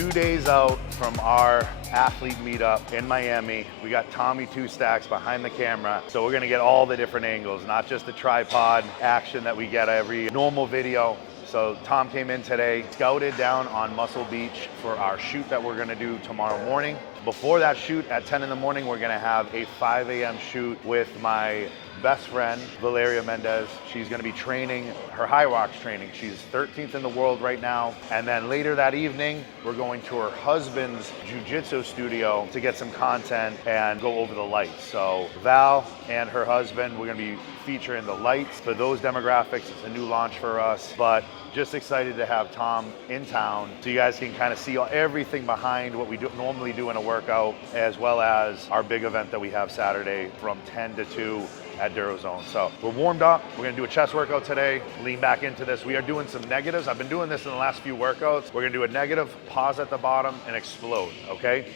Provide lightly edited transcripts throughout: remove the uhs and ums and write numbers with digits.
2 days out from our athlete meetup in Miami. We got Tommy Two Stacks behind the camera. So we're gonna get all the different angles, not just the tripod action that we get every normal video. So Tom came in today, scouted down on Muscle Beach for our shoot that we're gonna do tomorrow morning. Before that shoot at 10 in the morning, we're gonna have a 5 a.m. shoot with my best friend, Valeria Mendez. She's gonna be training her high rocks training. She's 13th in the world right now. And then later that evening, we're going to her husband's jiu-jitsu studio to get some content and go over the lights. So Val and her husband, we're gonna be featuring the lights for those demographics. It's a new launch for us, but just excited to have Tom in town so you guys can kind of see everything behind what we normally do in a workout, as well as our big event that we have Saturday from 10 to 2 at Durozone. So we're warmed up. We're gonna do a chest workout today, lean back into this. We are doing some negatives. I've been doing this in the last few workouts. We're gonna do a negative, pause at the bottom, and explode, okay?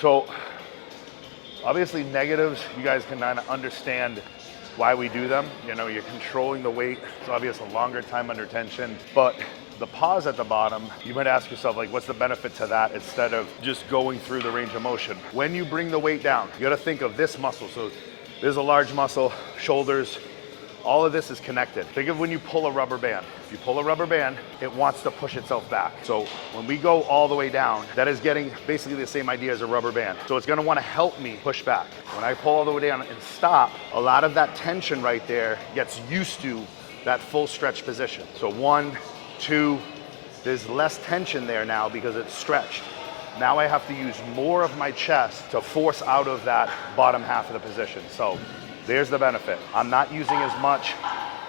So obviously negatives, you guys can kind of understand why we do them. You know, you're controlling the weight. It's obviously a longer time under tension, but the pause at the bottom, you might ask yourself, like, what's the benefit to that instead of just going through the range of motion? When you bring the weight down, you gotta think of this muscle. So there's a large muscle, shoulders, all of this is connected. Think of when you pull a rubber band. If you pull a rubber band, it wants to push itself back. So when we go all the way down, that is getting basically the same idea as a rubber band. So it's gonna wanna help me push back. When I pull all the way down and stop, a lot of that tension right there gets used to that full stretch position. So 1, 2, there's less tension there now because it's stretched. Now I have to use more of my chest to force out of that bottom half of the position. So there's the benefit. I'm not using as much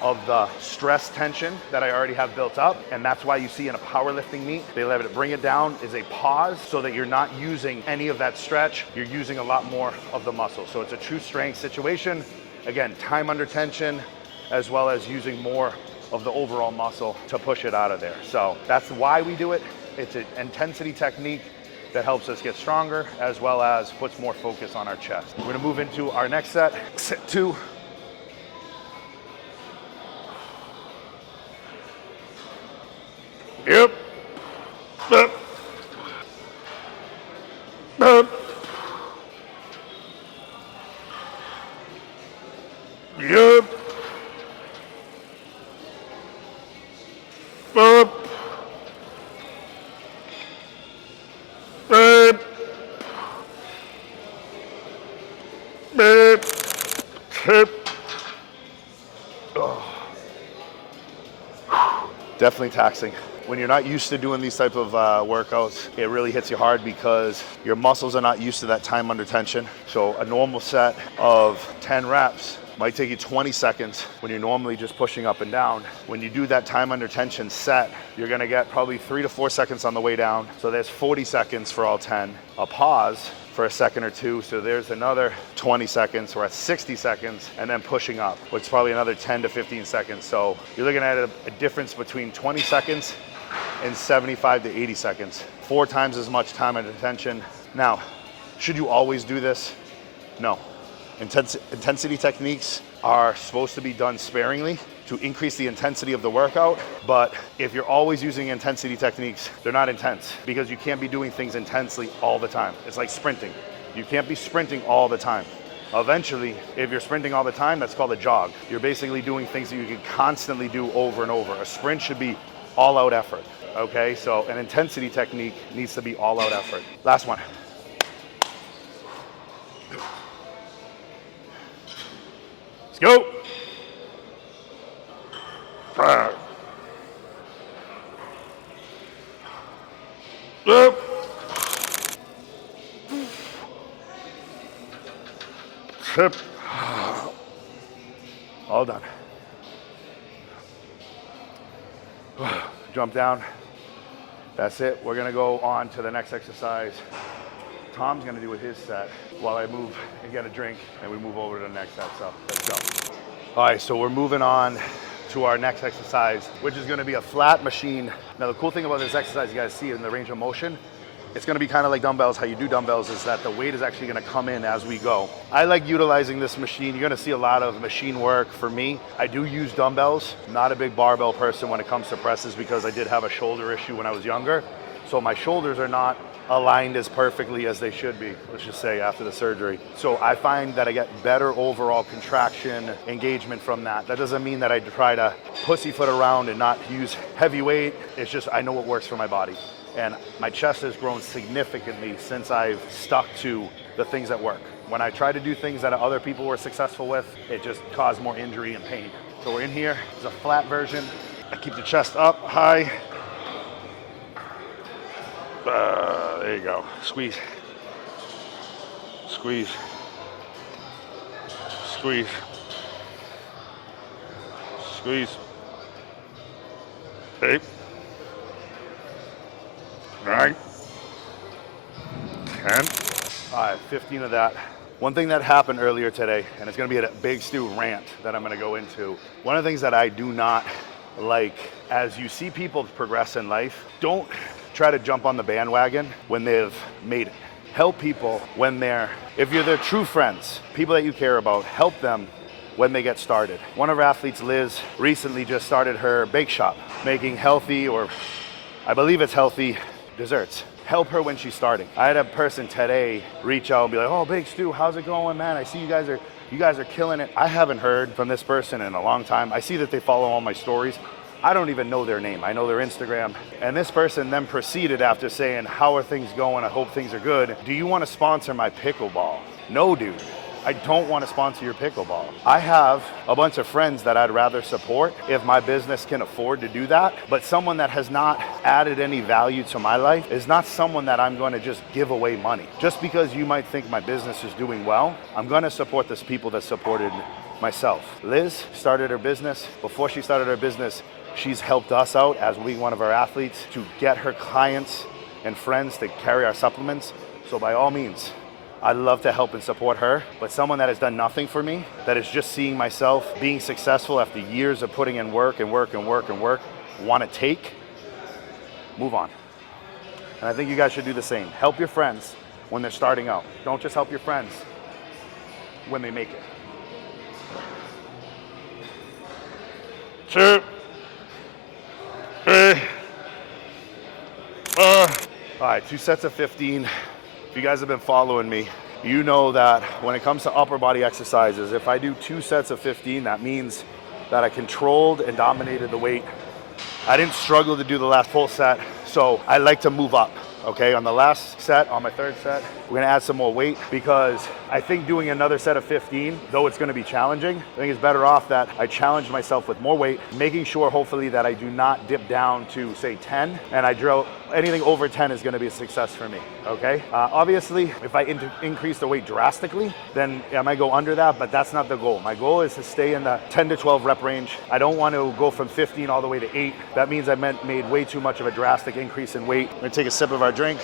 of the stress tension that I already have built up, and that's why you see in a powerlifting meet, they let it bring it down is a pause so that you're not using any of that stretch, you're using a lot more of the muscle. So it's a true strength situation. Again, time under tension, as well as using more of the overall muscle to push it out of there. So that's why we do it. It's an intensity technique that helps us get stronger, as well as puts more focus on our chest. We're gonna move into our next set, set 2. Yep. Up. Up. Yep. Up. Definitely taxing. When you're not used to doing these type of workouts, it really hits you hard because your muscles are not used to that time under tension. So a normal set of 10 reps might take you 20 seconds when you're normally just pushing up and down. When you do that time under tension set, you're gonna get probably 3 to 4 seconds on the way down. So there's 40 seconds for all 10. A pause for a second or two. So there's another 20 seconds. We're at 60 seconds, and then pushing up, which is probably another 10 to 15 seconds. So you're looking at a difference between 20 seconds and 75 to 80 seconds. 4 times as much time under tension. Now, should you always do this? No. Intensity techniques are supposed to be done sparingly to increase the intensity of the workout, but if you're always using intensity techniques, they're not intense because you can't be doing things intensely all the time. It's like sprinting. You can't be sprinting all the time. Eventually, if you're sprinting all the time, that's called a jog. You're basically doing things that you can constantly do over and over. A sprint should be all out effort, okay? So an intensity technique needs to be all out effort. Last one. Let's go. Up. Tip. All done. Jump down. That's it. We're gonna go on to the next exercise. Tom's gonna do his set while I move and get a drink, and we move over to the next set, so let's go. All right, so we're moving on to our next exercise, which is gonna be a flat machine. Now, the cool thing about this exercise, you guys see in the range of motion, it's gonna be kind of like dumbbells. How you do dumbbells is that the weight is actually gonna come in as we go. I like utilizing this machine. You're gonna see a lot of machine work for me. I do use dumbbells. I'm not a big barbell person when it comes to presses because I did have a shoulder issue when I was younger. So my shoulders are not aligned as perfectly as they should be, let's just say, after the surgery. So I find that I get better overall contraction engagement from that. That doesn't mean that I try to pussyfoot around and not use heavy weight. It's just I know what works for my body. And my chest has grown significantly since I've stuck to the things that work. When I try to do things that other people were successful with, it just caused more injury and pain. So we're in here. It's a flat version. I keep the chest up high. There you go. Squeeze. Squeeze. Squeeze. Squeeze. 8, 9, 10. All right, 15 of that. One thing that happened earlier today, and it's gonna be a big Stu rant that I'm gonna go into. One of the things that I do not like, as you see people progress in life, don't try to jump on the bandwagon when they've made it. Help people when if you're their true friends, people that you care about, help them when they get started. One of our athletes, Liz, recently just started her bake shop, making healthy, or I believe it's healthy, desserts. Help her when she's starting. I had a person today reach out and be like, oh, Big Stu, how's it going, man? I see you guys are killing it. I haven't heard from this person in a long time. I see that they follow all my stories. I don't even know their name. I know their Instagram. And this person then proceeded after saying, how are things going? I hope things are good. Do you want to sponsor my pickleball? No, dude. I don't want to sponsor your pickleball. I have a bunch of friends that I'd rather support if my business can afford to do that. But someone that has not added any value to my life is not someone that I'm going to just give away money. Just because you might think my business is doing well, I'm going to support those people that supported myself. Liz started her business. Before she started her business, she's helped us out as being one of our athletes to get her clients and friends to carry our supplements. So by all means, I'd love to help and support her, but someone that has done nothing for me, that is just seeing myself being successful after years of putting in work and work and work and work, want to take, move on. And I think you guys should do the same. Help your friends when they're starting out. Don't just help your friends when they make it. 2, 3, 4. All right, 2 sets of 15. If you guys have been following me, you know that when it comes to upper body exercises, if I do 2 sets of 15, that means that I controlled and dominated the weight. I didn't struggle to do the last full set, so I like to move up. Okay, on the last set, on my 3rd set, we're gonna add some more weight because I think doing another set of 15, though it's gonna be challenging, I think it's better off that I challenge myself with more weight, making sure hopefully that I do not dip down to say 10, and I drill anything over 10 is gonna be a success for me, okay? Obviously, if I increase the weight drastically, then I might go under that, but that's not the goal. My goal is to stay in the 10 to 12 rep range. I don't want to go from 15 all the way to 8. That means I made way too much of a drastic increase in weight. We're gonna take a sip of our drink.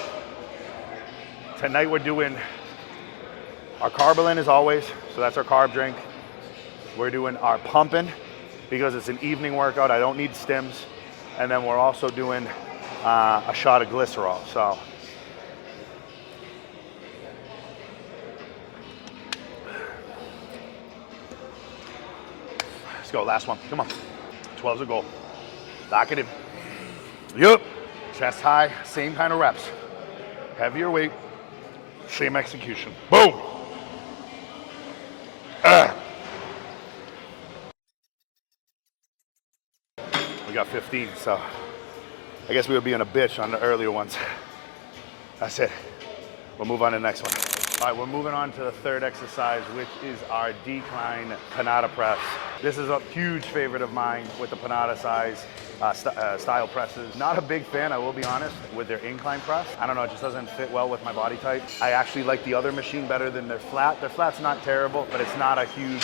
Tonight we're doing our carbolin as always, so that's our carb drink. We're doing our pumping because it's an evening workout. I don't need stims. And then we're also doing a shot of glycerol. So let's go, last one, come on. 12's a goal. Lock it in. Yep. Chest high, same kind of reps. Heavier weight, same execution. Boom. We got 15, so I guess we were being a bitch on the earlier ones. That's it. We'll move on to the next one. All right, we're moving on to the 3rd exercise, which is our decline Panada press. This is a huge favorite of mine with the Panada style presses. Not a big fan, I will be honest, with their incline press. I don't know, it just doesn't fit well with my body type. I actually like the other machine better than their flat. Their flat's not terrible, but it's not a huge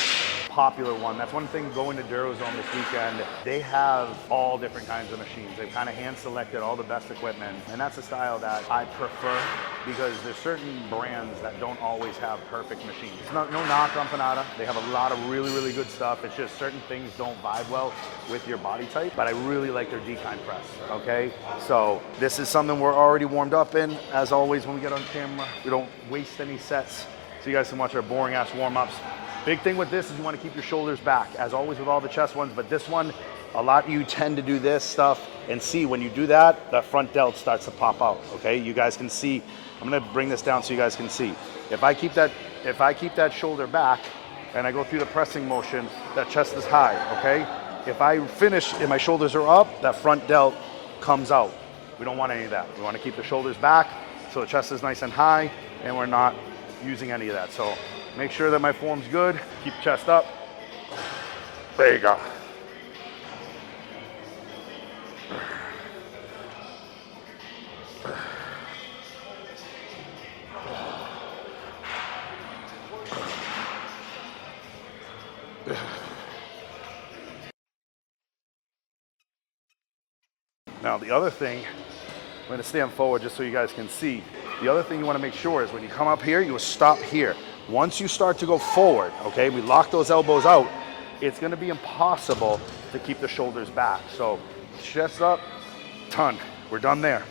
popular one. That's one thing going to Durozone this weekend. They have all different kinds of machines. They've kind of hand selected all the best equipment, and that's a style that I prefer because there's certain brands that don't always have perfect machines. It's no knock on Panada. They have a lot of really, really good stuff. It's just certain things don't vibe well with your body type, but I really like their decline press, okay? So this is something we're already warmed up in. As always, when we get on camera, we don't waste any sets, so you guys can watch our boring ass warm-ups. Big thing with this is you want to keep your shoulders back, as always with all the chest ones, but this one, a lot of you tend to do this stuff, and see when you do that, that front delt starts to pop out, okay? You guys can see, I'm gonna bring this down so you guys can see. If I keep that shoulder back, and I go through the pressing motion, that chest is high, okay? If I finish and my shoulders are up, that front delt comes out. We don't want any of that. We want to keep the shoulders back so the chest is nice and high, and we're not using any of that. So make sure that my form's good, keep the chest up. There you go. Now the other thing, I'm gonna stand forward just so you guys can see. The other thing you wanna make sure is when you come up here, you stop here. Once you start to go forward, okay, we lock those elbows out, it's gonna be impossible to keep the shoulders back. So chest up, done. We're done there.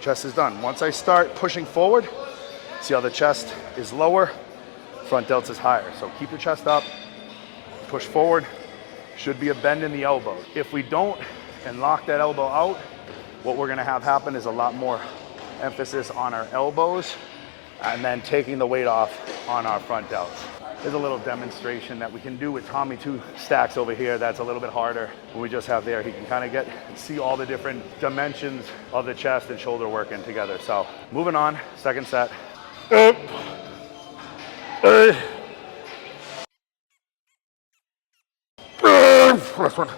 Chest is done. Once I start pushing forward, see how the chest is lower, front delt is higher. So keep your chest up, push forward, should be a bend in the elbow. If we don't and lock that elbow out, what we're gonna have happen is a lot more emphasis on our elbows and then taking the weight off on our front delts. There's a little demonstration that we can do with Tommy 2 stacks over here that's a little bit harder. When we just have there, he can kind of see all the different dimensions of the chest and shoulder working together. So moving on, second set. Last one.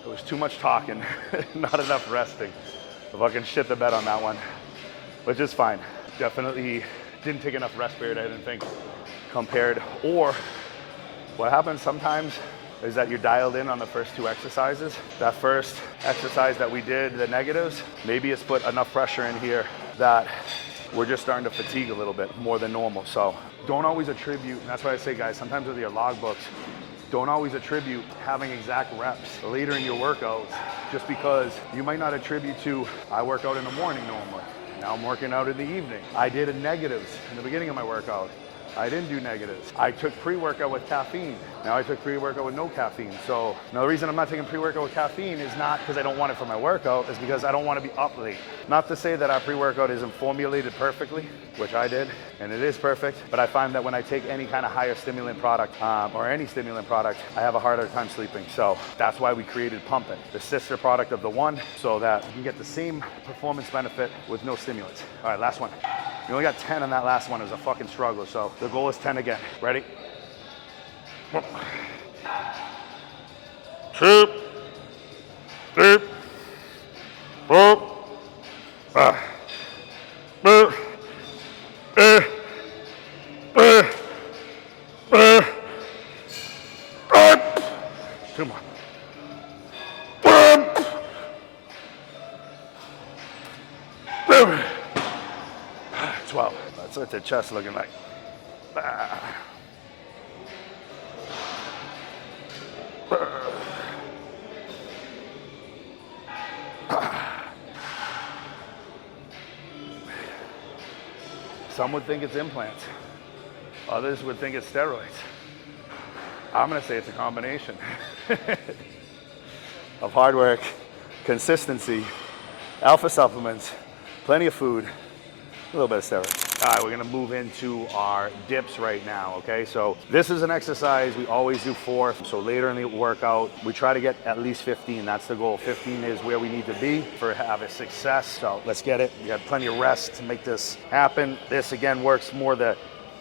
It was too much talking, not enough resting. I fucking shit the bed on that one, which is fine. Definitely didn't take enough rest period, I didn't think, compared. Or what happens sometimes is that you're dialed in on the first two exercises. That first exercise that we did, the negatives, maybe it's put enough pressure in here that we're just starting to fatigue a little bit more than normal. So don't always attribute, and that's why I say, guys, sometimes with your logbooks, don't always attribute having exact reps later in your workouts, just because you might not attribute to, I work out in the morning normally, now I'm working out in the evening. I did negatives in the beginning of my workout. I didn't do negatives. I took pre-workout with caffeine. Now I took pre-workout with no caffeine. So now the reason I'm not taking pre-workout with caffeine is not because I don't want it for my workout, it's because I don't want to be up late. Not to say that our pre-workout isn't formulated perfectly, which I did, and it is perfect, but I find that when I take any kind of higher stimulant product, or any stimulant product, I have a harder time sleeping. So that's why we created Pumpin', the sister product of the one, so that you can get the same performance benefit with no stimulants. All right, last one. We only got 10 on that last one. It was a fucking struggle. So the goal is 10 again. Ready? 1, 2, 3, 4, 5. 2 more. 12. That's what the chest looking like. Some would think it's implants. Others would think it's steroids. I'm gonna say it's a combination of hard work, consistency, alpha supplements, plenty of food, a little bit of steroids. All right, we're gonna move into our dips right now, okay? So this is an exercise we always do 4. So later in the workout, we try to get at least 15. That's the goal. 15 is where we need to be for have a success. So let's get it. We got plenty of rest to make this happen. This again works more the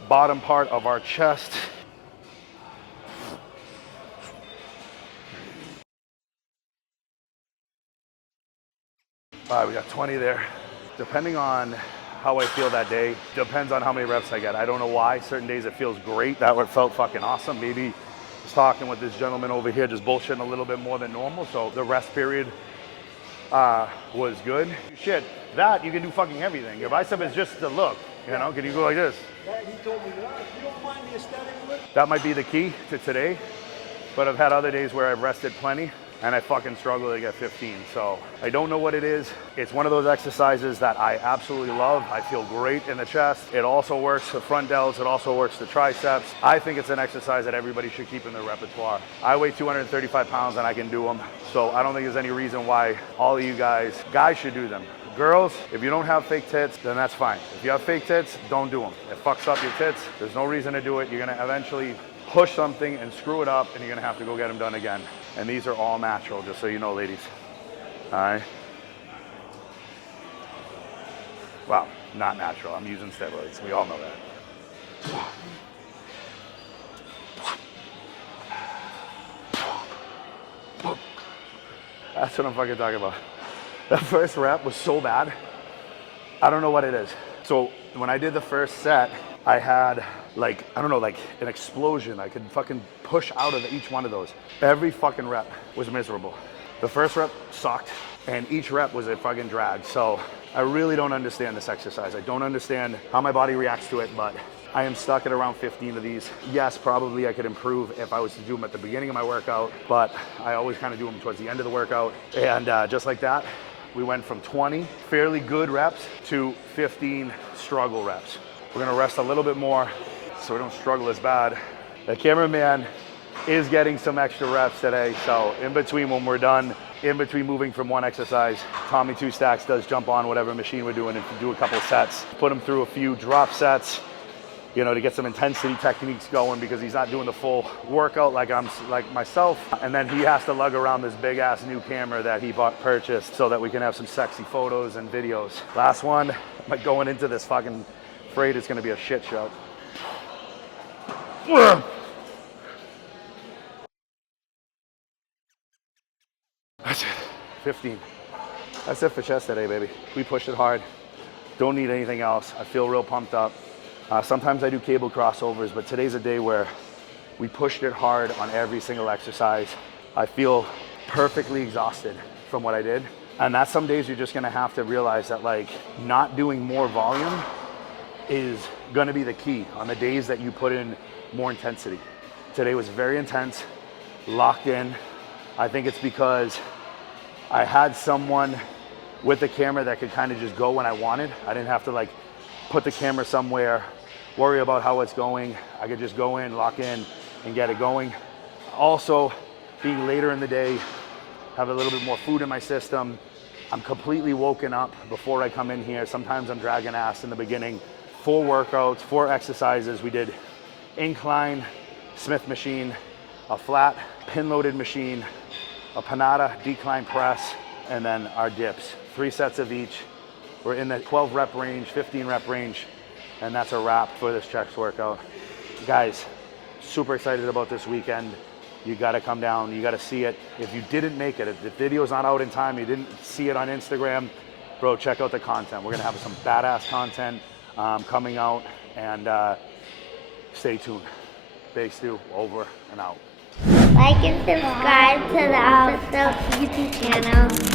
bottom part of our chest. All right, we got 20 there. depending on how I feel that day, depends on how many reps I get. I don't know why. Certain days it feels great. That one felt fucking awesome. Maybe I was talking with this gentleman over here, just bullshitting a little bit more than normal. So the rest period was good. Shit, that you can do fucking everything. Your bicep is just the look. You know, can you go like this? He told me, if you don't mind the aesthetic of it. That might be the key to today. But I've had other days where I've rested plenty and I fucking struggle to get 15. So I don't know what it is. It's one of those exercises that I absolutely love. I feel great in the chest. It also works the front delts. It also works the triceps. I think it's an exercise that everybody should keep in their repertoire. I weigh 235 pounds and I can do them. So I don't think there's any reason why all of you guys should do them. Girls, if you don't have fake tits, then that's fine. If you have fake tits, don't do them. It fucks up your tits. There's no reason to do it. You're gonna eventually push something and screw it up and you're gonna have to go get them done again. And these are all natural, just so you know, ladies. All right? Well, not natural. I'm using steroids. We all know that. That's what I'm fucking talking about. That first rep was so bad. I don't know what it is. So when I did the first set, I had like, I don't know, like an explosion. I could fucking push out of each one of those. Every fucking rep was miserable. The first rep sucked and each rep was a fucking drag. So I really don't understand this exercise. I don't understand how my body reacts to it, but I am stuck at around 15 of these. Yes, probably I could improve if I was to do them at the beginning of my workout, but I always kind of do them towards the end of the workout. And just like that, we went from 20 fairly good reps to 15 struggle reps. We're gonna rest a little bit more so we don't struggle as bad. The cameraman is getting some extra reps today, so in between when we're done, in between moving from one exercise, Tommy Two Stacks does jump on whatever machine we're doing and do a couple sets, put him through a few drop sets, you know, to get some intensity techniques going because he's not doing the full workout like myself. And then he has to lug around this big ass new camera that he purchased so that we can have some sexy photos and videos. Last one, but going into this fucking freight, it's gonna be a shit show. That's it, 15. That's it for chest today, baby. We pushed it hard. Don't need anything else. I feel real pumped up. Sometimes I do cable crossovers, but today's a day where we pushed it hard on every single exercise. I feel perfectly exhausted from what I did. And that's some days you're just gonna have to realize that like not doing more volume is gonna be the key on the days that you put in more intensity. Today was very intense, locked in. I think it's because I had someone with the camera that could kind of just go when I wanted. I didn't have to like put the camera somewhere, worry about how it's going. I could just go in, lock in, and get it going. Also, being later in the day, have a little bit more food in my system. I'm completely woken up before I come in here. Sometimes I'm dragging ass in the beginning. 4 workouts, 4 exercises. We did incline, Smith machine, a flat pin-loaded machine, a Panada decline press, and then our dips. 3 sets of each. We're in the 12 rep range, 15 rep range, and that's a wrap for this chest workout. Guys, super excited about this weekend. You gotta come down, you gotta see it. If you didn't make it, if the video's not out in time, you didn't see it on Instagram, bro, check out the content. We're gonna have some badass content coming out, and stay tuned. Big Stew, over and out. Like and subscribe to the Alpha Supps YouTube channel.